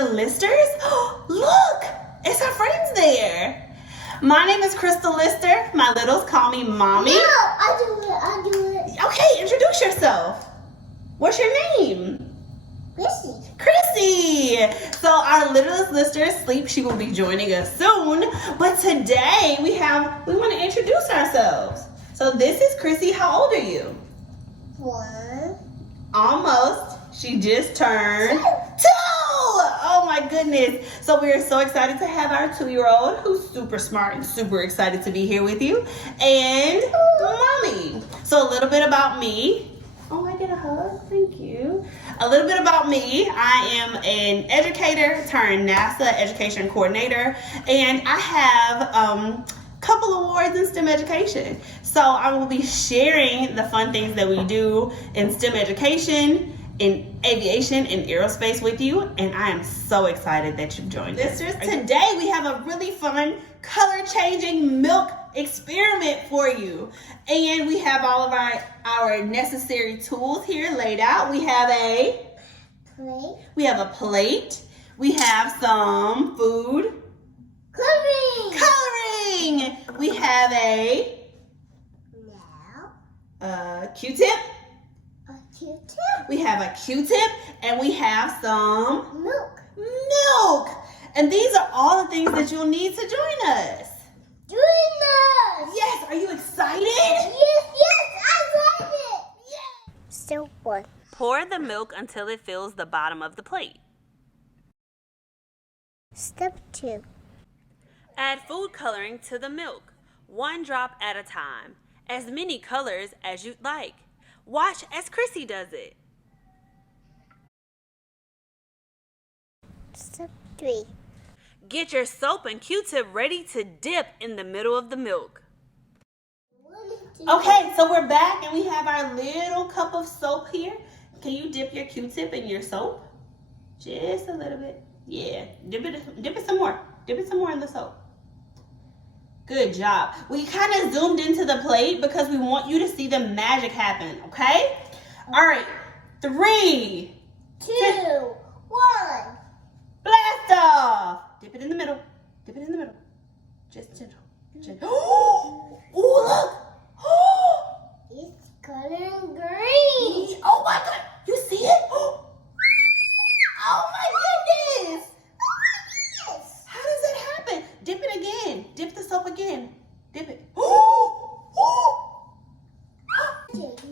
the Listers? Look, it's our friends there. My name is Crystal Lister. My littles call me Mommy. No, I do it. Okay, introduce yourself. What's your name? Chrissy. So our littlest Lister is asleep. She will be joining us soon. But today we want to introduce ourselves. So this is Chrissy. How old are you? 1. Almost. She just turned 2. Oh my goodness. So we are so excited to have our 2-year-old who's super smart and super excited to be here with you. And Mommy. So a little bit about me. Oh, I get a hug. Thank you. A little bit about me. I am an educator turned NASA education coordinator. And I have a couple awards in STEM education. So I will be sharing the fun things that we do in STEM education, in aviation and aerospace with you, and I am so excited that you've joined us. Today we have a really fun color changing milk experiment for you, and we have all of our necessary tools here laid out. We have a plate, we have some food coloring, we have a Q-tip. We have a Q-tip, and we have some milk. And these are all the things that you'll need to join us. Yes, are you excited? Yes, I like it. Yes. Step 1. Pour the milk until it fills the bottom of the plate. Step 2. Add food coloring to the milk, 1 drop at a time, as many colors as you'd like. Watch as Chrissy does it. Step 3. Get your soap and Q-tip ready to dip in the middle of the milk. Okay, so we're back and we have our little cup of soap here. Can you dip your Q-tip in your soap? Just a little bit. Yeah, dip it some more. Dip it some more in the soap. Good job. We kind of zoomed into the plate because we want you to see the magic happen, okay? All right, 3, 2, 1. Blast off. Dip it in the middle. Dip it in the middle. Just gentle. Oh, look. It's coloring green. Oh my God. You see it? Oh my goodness. How does that happen? Dip it again. Dip the soap again. Dip it.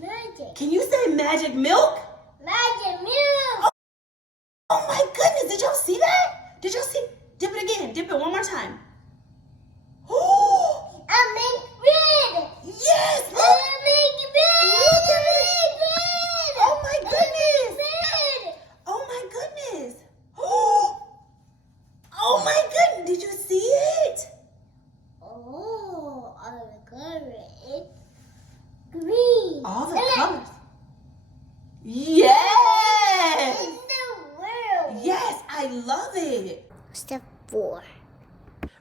Magic. Can you say magic milk? Magic milk. Oh my goodness. Did y'all see that? Did y'all see? Dip it again. Dip it one more time. I make red. Yes. Look. I make red. Look at it. Red. Oh my goodness. Red. Oh my goodness. Oh my goodness. Did you see it? Oh, all the colors. Green. All the colors. Yes. In the world. Yes, I love it. Step 4.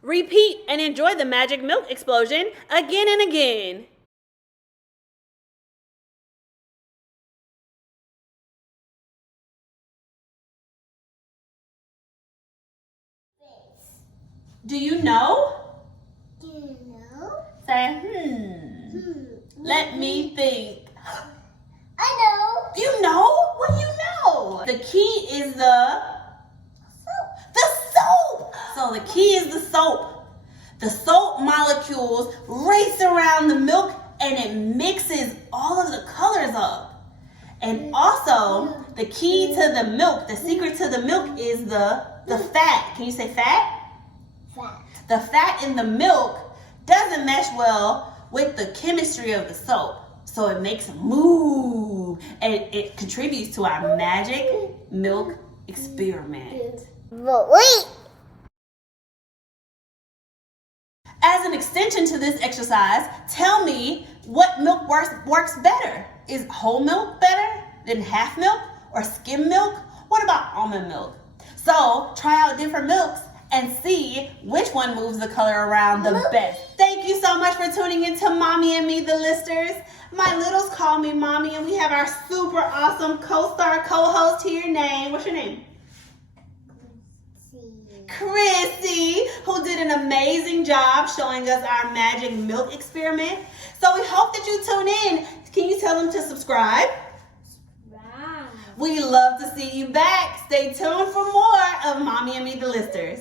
Repeat and enjoy the magic milk explosion again and again. Do you know? Do you know? Say, Let me think. I know. You know? What do you know? The key is the soap. So the key is the soap. The soap molecules race around the milk and it mixes all of the colors up. And also, the key to the milk, the secret to the milk is the fat. Can you say fat? Fat. The fat in the milk doesn't mesh well with the chemistry of the soap. So it makes them move. And it contributes to our magic milk experiment. But wait. As an extension to this exercise, tell me what milk works better. Is whole milk better than half milk or skim milk? What about almond milk? So try out different milks and see which one moves the color around the best. Thank you so much for tuning into Mommy and Me, the Listers. My littles call me Mommy, and we have our super awesome co-star co-host here. What's your name? Chrissy, who did an amazing job showing us our magic milk experiment. So we hope that you tune in. Can you tell them to subscribe? Wow. We love to see you back. Stay tuned for more of Mommy and Me the Listers.